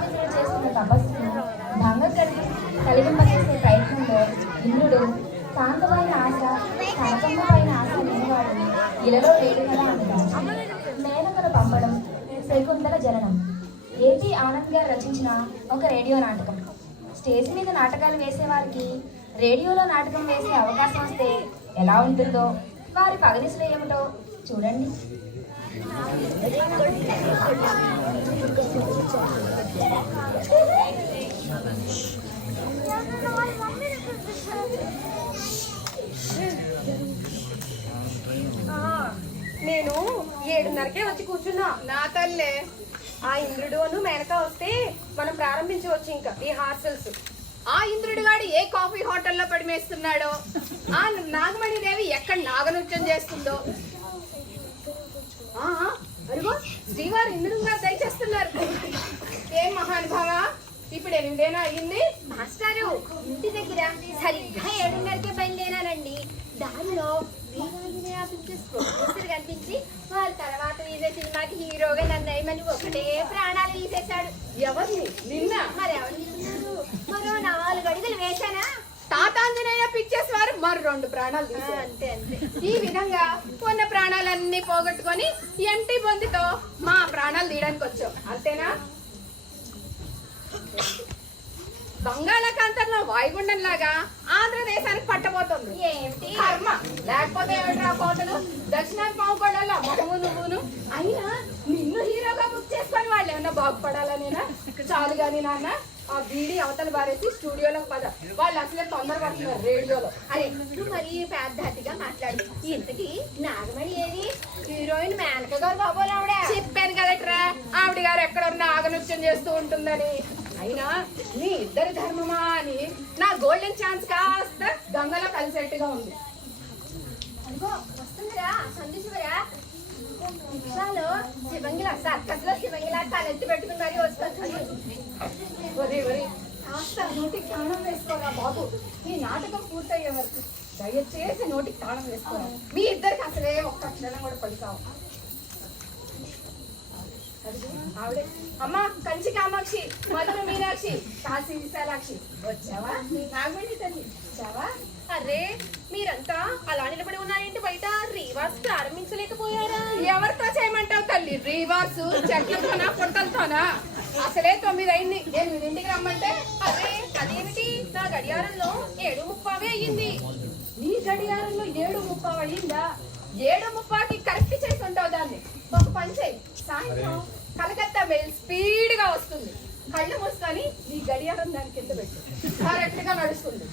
విశ్వామిత్రుడు చేస్తున్న తపస్సును భంగం కలిగింపజేసే ప్రయత్నంలో ఇంద్రుడు శాంతమైన ఆశ శాంతమ్మ పైన ఆశ లేనివాడు ఇలలో లేడు కదా అంటారు. మేనకను పంపడం, శకుంతల జననం ఏపీ ఆనంద్ గారు రచించిన ఒక రేడియో నాటకం. స్టేజ్ మీద నాటకాలు వేసేవారికి రేడియోలో నాటకం వేసే అవకాశం వస్తే ఎలా ఉంటుందో, వారి పగనిసులు ఏమిటో చూడండి. నేను 7:30కే వచ్చి కూర్చున్నా. నా తల్లే, ఆ ఇంద్రుడు మేనక వస్తే మనం ప్రారంభించవచ్చు ఇంకా రిహార్సల్స్. ఆ ఇంద్రుడు గాడు ఏ కాఫీ హోటల్లో పడిమేస్తున్నాడో, ఆ నాగమణిదేవి ఎక్కడ నాగనృత్యం చేస్తుందో. అరుగో శ్రీవారు ఇంద్రుడు గారు దయచేస్తున్నారు. ఏం మహానుభావ, ఇప్పుడు 8 అయ్యింది. మాస్టారు, ఇంటి దగ్గర సరిగ్గా 7:30కే బయలుదేరానండి. దారిలో ప్రొడ్యూసర్ కనిపించి వాళ్ళ తర్వాత తీసే సినిమాకి హీరోగా నన్ను అయ్యమని ఒకటే ప్రాణాలు తీసేశాడు. ఎవరిని? నిన్న. మరి ఎవరు తీసుకున్నారు? మరో 4 అడుగులు వేశానా, తాతాంజనేయ పిక్చర్స్ వారు మరో 2 ప్రాణాలు తీశారు. అంతే అంతే. ఈ విధంగా ఉన్న ప్రాణాలన్నీ పోగొట్టుకొని ఎంటి బొందితో మా ప్రాణాలు తీయడానికి వచ్చాం, అంతేనా? బంగాళాఖాతంలో వాయుగుండం లాగా ఆంధ్రదేశానికి పట్టబోతుంది. ఏమిటి కర్మ, లేకపోతే ఏమిట్రా కోటలు దక్షిణాది పావుకోళ్ళ మనము నువ్వును. అయినా నిన్ను హీరోగా బుక్ చేసుకొని వాళ్ళు ఏమన్నా బాగుపడాలనేనా? చాలు గాని నాన్న, ఆ బీడీ అవతల బారేసి స్టూడియోలోకి పద. వాళ్ళు అసలే తొందరపడుతున్నారు రేడియోలో. అరే, నువ్వు మరీ పెద్దగా మాట్లాడు. ఇంతకి నాగమణి ఏది? హీరోయిన్ మేనక గారు బాబోలు ఆవిడ. చెప్పాను కదట్రా, ఆవిడ గారు ఎక్కడ నాగనృత్యం చేస్తూ ఉంటుందని. అయినా నీ ఇద్దరి ధర్మమా అని నా గోల్డెన్ ఛాన్స్ కాస్త గంగలో కలిసేట్టుగా ఉంది. అదిగో వస్తుందిరా సందేశివరా. రిక్షాలో శివంగిలా, సర్కస్ లో శివంగిలా తలెత్తి పెట్టుకుని మరీ వస్తుంది. కాస్త నోటికి తాళం వేసుకోరా బాబు. ఈ నాటకం పూర్తయ్యే వరకు దయచేసి నోటికి తాళం వేసుకోరా. మీ ఇద్దరికి అసలే ఒక్క క్షణం కూడా పడికావు. ఆవిడే అమ్మా, కంచి కామాక్షి, మధుర మీనాక్షి, కాశీ విశాలాక్షి, వచ్చావా? నాగమణి తల్లి వచ్చావా? అరే, మీరంతా అలా నిలబడి ఉన్నారేంటి బయట? రీవార్స్ ప్రారంభించలేకపోయారా? ఎవరితో చేయమంటావు తల్లి రీవార్సు? చెట్లతోనా పుట్టలతోనా? అసలే 9 అయింది. 8ంటికి రమ్మంటే అరే, అదేమిటి? నా గడియారంలో 7:30 అయ్యింది. నీ గడియారంలో 7:30 అయ్యిందా? 7:30కి కరెక్ట్ చేసి ఉంటావు దాన్ని. ఒక పని చేయి, సాయంత్రం కలకత్తా మెయిల్ స్పీడ్ గా వస్తుంది. కళ్ళు మూసుకొని నీ గడియారం దాని కింద పెట్టు, కరెక్ట్ గా నడుస్తుంది.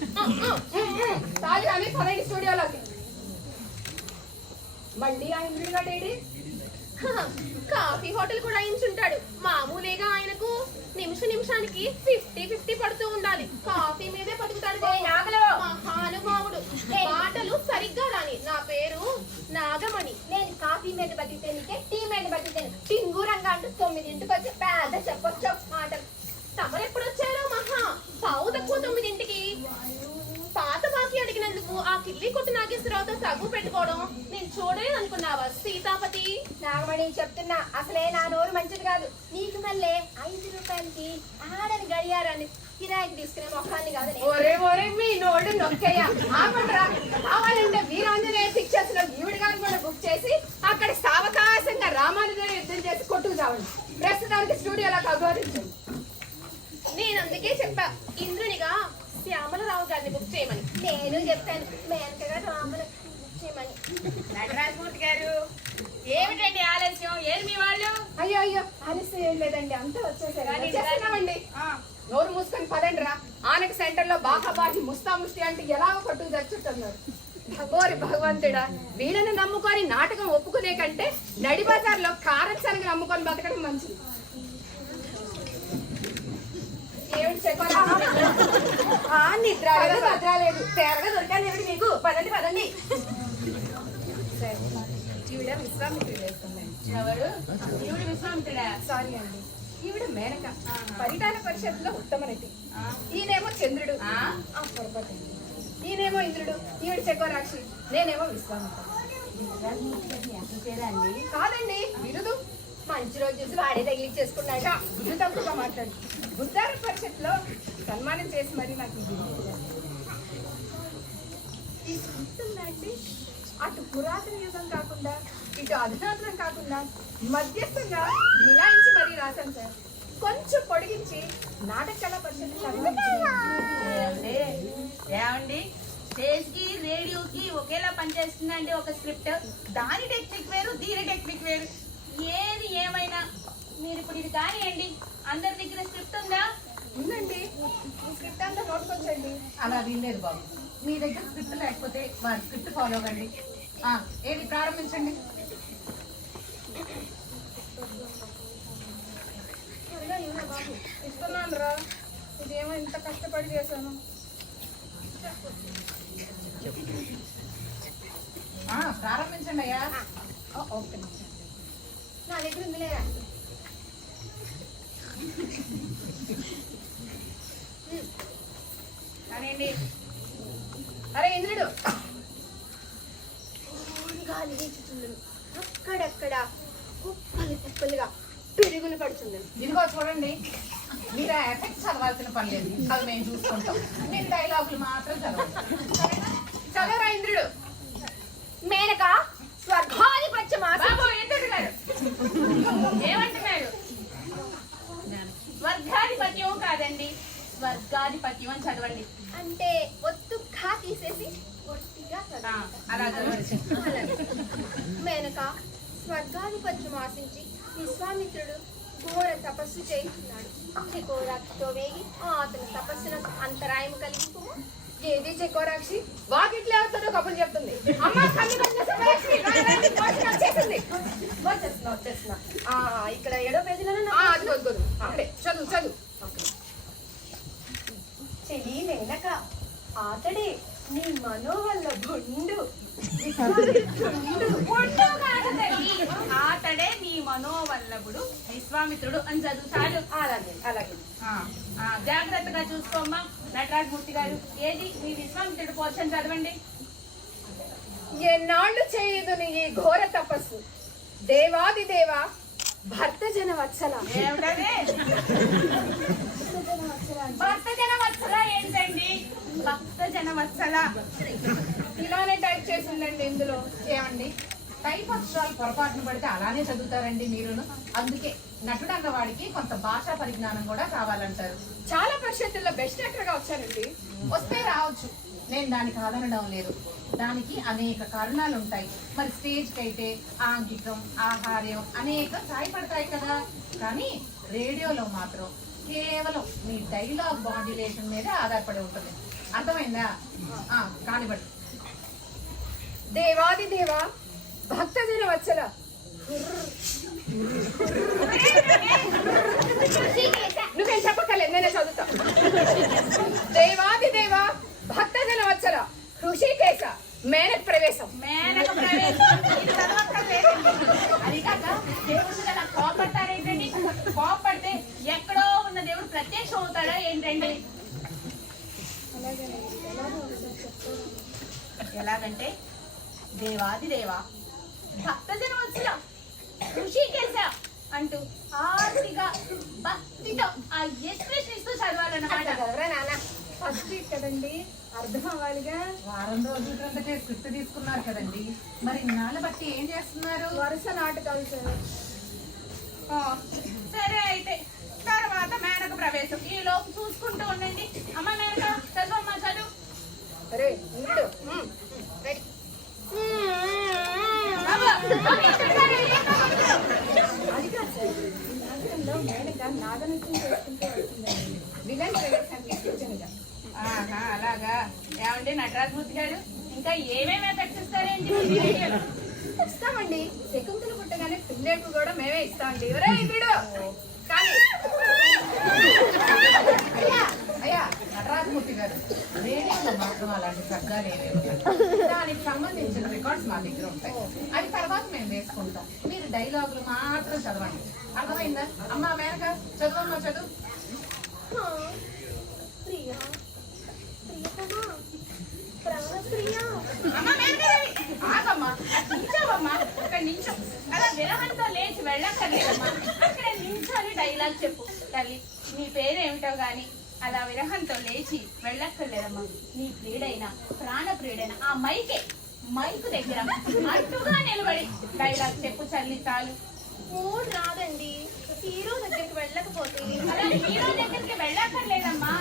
చాలు కానీ పదైదు స్టూడియోలోకి. మళ్ళీ ఆ ఇంద్రుడి గాడేడి? కాఫీ హోటల్ కూడా అయించుంటాడు. మామూలుగా ఆయనకు నిమిషానికి 50 పడుతూ ఉండాలి. కాఫీ మీదే బతుకుతాడు. మహానుభావుడు. మాటలు సరిగ్గా రాని. నా పేరు నాగమణి. నేను కాఫీ మీద బతికితే టీ మీద బతికితేను టింగురంగా అంటూ 9ంటికి వచ్చి పెద్ద చెప్పొచ్చు మాటలు. తమరు ఎప్పుడు వచ్చారో? మహా పావు తక్కువ 9ంటికి. పాత బాకీ అడిగినందుకు ఆ కిల్లి కొట్టు నాగేశ్వరరావుతో తగ్గు పెట్టుకోవడం నేను చూడలేదు అనుకున్నావా సీతాపతి? నాగమణి చెప్తున్నా, అసలే నా నోరు మంచిది కాదు. నీకు మళ్ళీ 5 రూపాయలకి ఆడని గడియారాన్ని కిరాయికి తీసుకునే మొక్కల్ని కాదు. ఒరే మీ నోడు నొక్కయ్యా, ఆపండ్రా. కావాలంటే వీరాంజనేయ పిక్చర్స్ లో ఈవిడ గారు కూడా బుక్ చేసి అక్కడ సావకాశంగా రామానుజన్ యుద్ధం చేసి కొట్టుకు చావండి. ప్రస్తుతానికి స్టూడియోలోకి అగౌరవించండి. నేను అందుకే చెప్పా ఇంద్రునిగా శ్యామలరావు గారిని బుక్ చేయమని. నేను చెప్పాను మేనకగా రాములు బుక్ చేయమని. నటరాజమూర్తి గారు, ఏమిటండి ఆలస్యం? ఏమి మీ వాళ్ళు? అయ్యో ఆలస్యం ఏం లేదండి, అంతా వచ్చేసామండి. నోరు మూసుకొని పదండి రా. ఆనక సెంటర్ లో బాహాబాహి ముస్తాముష్టి అంటే ఎలాగో కొట్టుకు తెచ్చుతున్నారు. భగోరి భగవంతుడా, వీళ్ళని నమ్ముకొని నాటకం ఒప్పుకునే కంటే నడి బజార్లో కారం శనగ నమ్ముకొని బతకడం మంచిది. ఏమిటి చెప్పాలా? నిద్ర లేదు, తేరగా దొరికాను మీకు. పదండి. ఈవిడ విశ్వామిత్రుడు వేస్తుందండి. ఎవరు? ఈవిడ విశ్వామిత్రుడా? సారీ అండి, ఈవిడ మేనక, పరిటాల పరిషత్తులో ఉత్తమ నటి. ఈయనేమో చంద్రుడు, పొరపాటు. ఈయనేమో ఇంద్రుడు, ఈవిడ చకోరాక్షి, నేనేమో విశ్వామిత్రుడు. కాదండి, బిరుదు. మంచి రోజు చూసి వాడే తగిలిచ్చేసుకున్నాడు. గుడ్డు తప్పుగా మాట్లాడు. ఉద్ధార పరిషత్లో సన్మానం చేసి మరి నాకు ఇది ఈ స్క్రిప్ట్ అటు పురాతన యుగం కాకుండా ఇటు అధునాతనం కాకుండా మధ్యస్థంగా మిలాయించి మరీ రాశాను సార్. కొంచెం పొడిగించి నాటక కళా పరిషత్ ఏమండి స్టేజ్ కి రేడియోకి ఒకేలా పనిచేస్తుందండి ఒక స్క్రిప్ట్. దాని టెక్నిక్ వేరు, దీని టెక్నిక్ వేరు. ఏది ఏమైనా మీరు ఇప్పుడు ఇది కానివ్వండి. అందరి దగ్గర స్క్రిప్ట్ ఉందా? ఉందండి. ఈ స్క్రిప్ట్ అంతా నోటుకొచ్చండి. అలా వీల్లేదు బాబు. మీ దగ్గర స్క్రిప్ట్ లేకపోతే వారి స్క్రిప్ట్ ఫాలో కండి. ఏది ప్రారంభించండి. ఇస్తున్నాను రా. ఇదేమో ఇంత కష్టపడి చేశాను. ప్రారంభించండి అయ్యా. ఒక్క నిమిషం. నా దగ్గర ఉందిలేరా? కానివ్వండి. అరే ఇంద్రుడు, గాలి వీచుచుండను, అక్కడక్కడ కుప్పలు కుప్పలుగా పిడుగులు పడుచుండను. ఇదిగో చూడండి, మీరు ఆ ఎఫెక్ట్స్ చదవాల్సిన పని లేదు. అవి మేము చూసుకుంటాం. మీరు డైలాగులు మాత్రం చదవండి. చదవరా ఇంద్రుడు. మేనక స్వర్గాధిపత్యం బాబు ఎందుకు గారు ఏమంటున్నాడు? స్వర్గాధిపత్యం కాదండి, స్వర్గాధిపత్యం అని చదవండి. అంటే ఒత్తు ఖా తీసేసి ఒట్టిగా అలా చదవండి. మేనక స్వర్గాధిపత్యం ఆశించి విశ్వామిత్రుడు ఘోర తపస్సు చేయించున్నాడు. చెకోరాక్షితో వేగి అతని తపస్సునకు అంతరాయం కలిగింపు. ఏది చెకోరాక్షి వాకిట్లో అవుతాడో కబుర్లు చెప్తుంది. అమ్మ కళ్ళు వచ్చేసింది. వచ్చేస్తున్నా. ఇక్కడ 7వ పేజీలోనే అది వద్దు. అక్కడే చదువు చదువు. చెలి మేనక అతడే నీ మనోవల్ల గుండు ఆతడే నీ మనోవల్లభుడు విశ్వామిత్రుడు అని చదువుతాడు. అలాగే అలాగే. జాగ్రత్తగా చూసుకోమ్మా నటరాజమూర్తి గారు. ఏది మీ విశ్వామిత్రుడు పోర్షన్ చదవండి. ఎన్నాళ్ళు చేయదు నీ ఈ ఘోర తపస్సు, దేవాది దేవ భర్త జన వత్సల. ఏమిటది? భక్త జన వత్సల ఏంటండి? భక్త జన వత్సల ఇలానే టైప్ చేసి ఉందండి ఇందులో. ఏమండి, టైప్ అక్షరాలు పొరపాటును పడితే అలానే చదువుతారండి మీరును. అందుకే నటుడు అన్న వాడికి కొంత భాషా పరిజ్ఞానం కూడా కావాలంటారు. చాలా పరిషత్తుల్లో బెస్ట్ యాక్టర్ గా వచ్చానండి. వస్తే రావచ్చు, నేను దానికి కాదనడం లేదు. దానికి అనేక కారణాలు ఉంటాయి. మరి స్టేజ్కి అయితే ఆంగికం, ఆహార్యం అనేక సాయపడతాయి కదా. కానీ రేడియోలో మాత్రం కేవలం మీ డైలాగ్ మాడ్యులేషన్ మీదే ఆధారపడి ఉంటుంది. అర్థమైందా? కానివ్వండి. దేవాది దేవ భక్త జన వత్సల. నువ్వేం చెప్పక్కర్లేదు, నేనే చదువుతా. దేవాది దేవ భక్త జన వత్సల ఋషికేశ మేనక ప్రవేశం. మేనక ప్రవేశం ఇది చదవక్కర్లేదండి. అది కాక దేవుడు అలా కోపడతారేంటండి? కోపడితే ఎక్కడో ఉన్న దేవుడు ప్రత్యక్షం అవుతాడా ఏంటండి? ఎలాగంటే దేవాది దేవ భక్తజన వత్సల ఋషికేశ అంటూ ఆర్తిగా భక్తితో ఆ ఎక్స్ప్రెషన్ ఇస్తూ చదవాలన్నమాట. నాన్న ఫస్ట్ కదండి, అర్థం అవ్వాలిగా. వారం రోజుల క్రిందటే స్క్రిప్ట్ తీసుకున్నారు కదండి, మరి ఇన్నాళ్ళ బట్టి ఏం చేస్తున్నారు? వరుస నాటకాలు సార్. సరే అయితే తర్వాత మేనక ప్రవేశం. ఈ లోపు చూసుకుంటూ ఉండండి. అమ్మ మేనక చదువు, అమ్మ చదువు. అరే ఇంద్రుడు రెడీ. అది కాదు సార్, ఈ నాటకంలో మేనక నాగనృత్యం చేసుకుంటూ వస్తుందండి. విలన్ ప్రవేశానికి సూచనగా. అలాగా. ఏమండి నటరాజమూర్తి గారు, ఇంకా ఏమేమి ఎఫెక్ట్స్ ఇస్తారేంటి మీ రేడియోలో? ఇస్తామండి. శకుంతలు పుట్టగానే పిల్లేపు కూడా మేమే ఇస్తామండి. ఎవరే ఇంద్రుడు కానీ అయ్యా నటరాజమూర్తి గారు, రేడియోలో మాత్రం అలాంటి శబ్దాలు ఏమేమి దానికి సంబంధించిన రికార్డ్స్ మా దగ్గర ఉంటాయి. అది తర్వాత మేము వేసుకుంటాం. మీరు డైలాగులు మాత్రం చదవండి. అర్థమైందా? అమ్మా మేనక చదువమ్మా, చదువు. ప్రియా ప్రియతమా ప్రాణప్రియా. అమ్మ మేనక ఆగమ్మా, నించోవమ్మా. ఒక నిమిషం అలా విరహంతో లేచి వెళ్ళక్కర్లేదమ్మా. అక్కడ నించొని డైలాగ్ చెప్పు. తల్లి నీ పేరేమిటో గాని అలా విరహంతో లేచి వెళ్ళక్కర్లేదమ్మా. నీ ప్రియుడైన ప్రాణ ప్రియుడైన ఆ మైకు దగ్గర అట్టుగా నిలబడి డైలాగ్ చెప్పు చల్లి చాలు. మూడ్ రాదండి. హీరో దగ్గరికి వెళ్ళకపోతే అలా హీరో దగ్గరికి వెళ్ళక్కర్లేదమ్మా.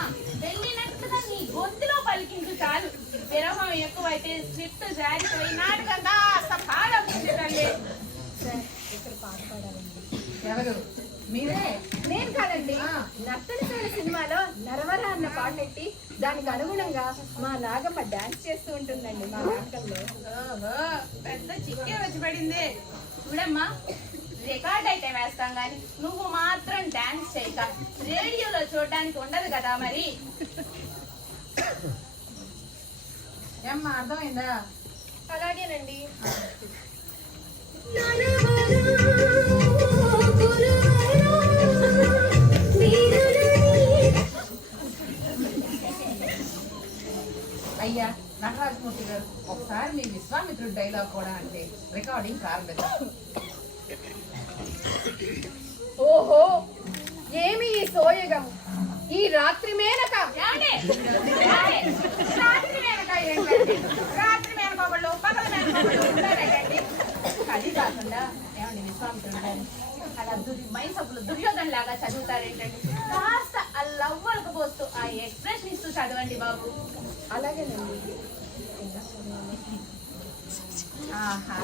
వెళ్ళినట్టుగా నీ గొంతులో పలికించు చాలు. విరహం ఎక్కువైతే స్క్రిప్ట్ జారిపోయి నాటకం కాస్త పాడవుతుంది తల్లి. ఎవరు మీరే? నేను కాదండి, నర్తనశాల సినిమాలో నరవర అన్న పాట పెట్టి దానికి అనుగుణంగా మా నాగమ్మ డాన్స్ చేస్తూ ఉంటుందండి మా నాటకంలో. ఓహో, పెద్ద చిక్కే వచ్చి పడింది. చూడమ్మా, రికార్డ్ అయితే వేస్తాం గాని నువ్వు మాత్రం డాన్స్ చేయక రేడియోలో చూడడానికి ఉండదు కదా మరి. ఏమ్మా అర్థమైందా? అలాగేనండి. అయ్యా నటరాజమూర్తి గారు, ఒకసారి మీ విశ్వామిత్రుడు డైలాగ్ కూడా అంటే రికార్డింగ్ ప్రారంభిద్దాం. ఓహో, ఏమి ఈ సోయగం, ఈ రాత్రి మేనక. ఏమండి? ఏమండి? రాత్రి మేనక ఏంటండి? రాత్రి మేనకోబళ్ళు పగల మేనకోబళ్ళు ఉంటారేంటండి? అది కాకుండా ఏమండి విశ్వామిత్రుడు గారు అలా మైసపులు దుర్యోధన్ లాగా చదువుతారేంటండి? కాస్త ఆ లవ్వలకు పోస్తూ ఆ ఎక్స్ప్రెషన్ ఇస్తూ చదవండి బాబు. అలాగేనండి. ఆహా,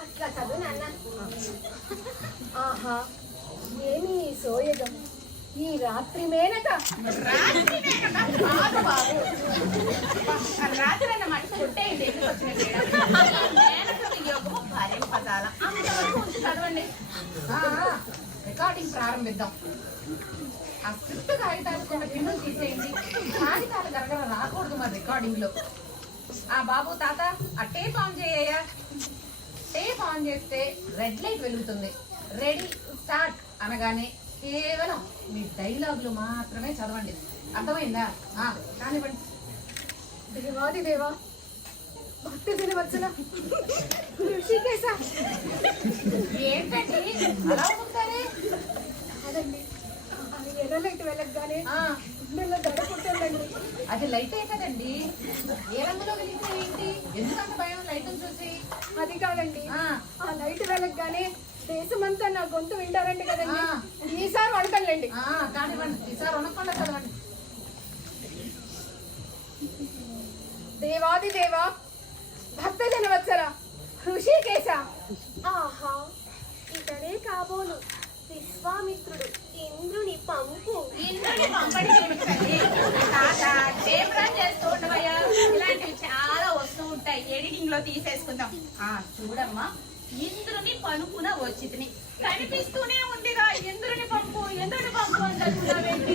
అట్లా చదువు నాన్న. ఆహా, ఏమి ఈ సోయగం, ఈ రాత్రి మేనక. రాత్రి మేనక కాదు బాబు. ఆ రాత్రి అన్న మాట కొట్టేయండి. ఎందుకు వచ్చిన తేడా? మేనక వియోగము భరింపజాల. అంతవరకు ఉంచి చదవండి. రికార్డింగ్ ప్రారంభిద్దాం. ఆ స్క్రిప్ట్ కాగితాలు కొన్ని కిందలు తీసేయండి. కాగితాలు గరగర రాకూడదు మరి రికార్డింగ్ లో. ఆ బాబు తాత ఆ టేప్ ఆన్ చేయయ్యా. టేప్ ఆన్ చేస్తే రెడ్ లైట్ వెలుగుతుంది. రెడీ స్టార్ట్ అనగానే కేవలం మీ డైలాగులు మాత్రమే చదవండి. అర్థమైందా? కానివ్వండి. దేవాది దేవా, భక్తి దినవచ్చన ఋషికేశ. ఏంటండి అలా ఉంటారే? అదండి, ఎర్ర లైట్ వెళ్ళగానే గుండెల్లో దడ పుట్టిందండి. అది లైటే కదండి. ఏ రంగులో వెలిగితే ఏంటి? ఎందుకంత భయం లైట్ చూసి? అది కాదండి, ఆ లైట్ వెళ్ళగానే దేశమంతా నా గొంతు వింటారండి కదండి. ఈసారి వణకండి. కానివ్వండి, ఈసారి వనకుండా చదవండి. దేవాది దేవా, భక్త జనవత్సల ఋషికేశ. ఆహా, ఇతడే కాబోలు విశ్వామిత్రుడు, ఇంద్రుని పంపు. ఇంద్రుని పంపడి ఏమిటండి? తాత టేప్ రన్ చేస్తూ ఉండవయ్యా. ఇలాంటివి చాలా వస్తూ ఉంటాయి. ఎడిటింగ్ లో తీసేసుకుందాం. చూడమ్మా, ఇంద్రుని పనుపున వచ్చితిని కనిపిస్తూనే ఉందిగా. ఇంద్రుని పంపు అని చదువుతావేంటి?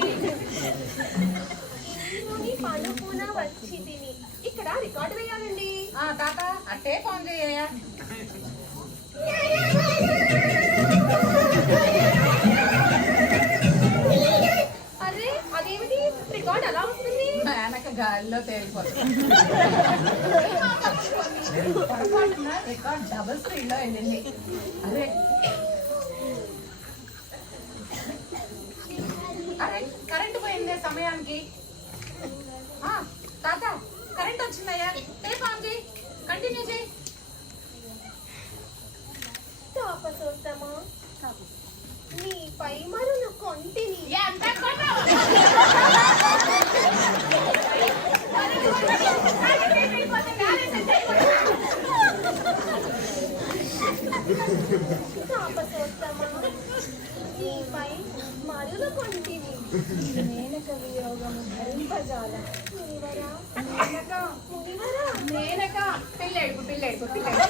ఇంద్రుని పనుపున వచ్చి తిని. ఇక్కడ రికార్డు వేయాలండి. తాత ఆ టేప్ ఆన్ చేయయ్యా. అరే, అదేమిటి రికార్డ్ అలా వస్తుంది? వెనక గాలిలో తేలిపోతుంది. పొరపాటున రికార్డ్ డబుల్ స్పీడ్ లో వెళ్ళింది. అరే అరే, కరెంట్ పోయిందే సమయానికి. తాత కరెంట్ వచ్చిందయ్యా. టేప్ ఆన్ చేయి, కంటిన్యూ చేయి. తాపసోత్తమా, నీపై మరులు కొంటిని. ఎంత కొన్నావు? తాపసోత్తమా, నీపై మరులు కొంటిని. మేనక వియోగము భరింపజాల. మునివరా, మేనక మునివరా. మేనక. పిల్లెడుపు పిల్లెడుపు పిల్లెడుపు.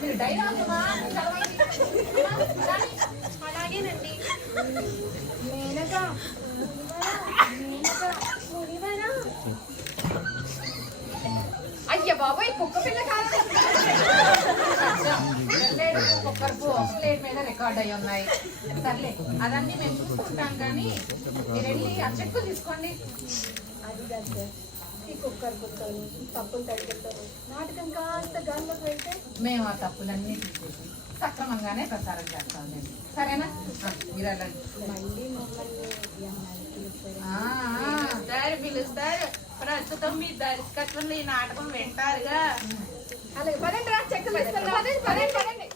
మీరు డైలాగ్ అలాగేనండి. మేనక మేనక. మునివరా, అయ్య బాబోయ్, కుక్క పిల్ల కాదు. ఒక్కరు ఒక ప్లేట్ మీద రికార్డ్ అయి ఉన్నాయి. సర్లే అదన్నీ మేము చూసుకుంటాం, కానీ మీరు వెళ్ళి ఆ చెక్కులు తీసుకోండి. అది కాదు సార్, ఈ కుక్కర్ కుక్కలు తప్పులు తడిపెడతారు. నాటకం కాస్త గాల్లోకి వెళ్తే మేము ఆ తప్పులన్నీ తీసేసి సక్రమంగానే ప్రసారం చేస్తామండి. సరేనా? మీరు వెళ్ళండి. మళ్ళీ మమ్మల్ని ఎన్నాళ్ళకి పిలుస్తారు? పిలుస్తారు. ప్రస్తుతం మీ దర్శకత్వంలో ఈ నాటకం వింటారుగా. అలాగే పదండి రా, చెక్కలు తీసుకెళ్దాం. పదండి.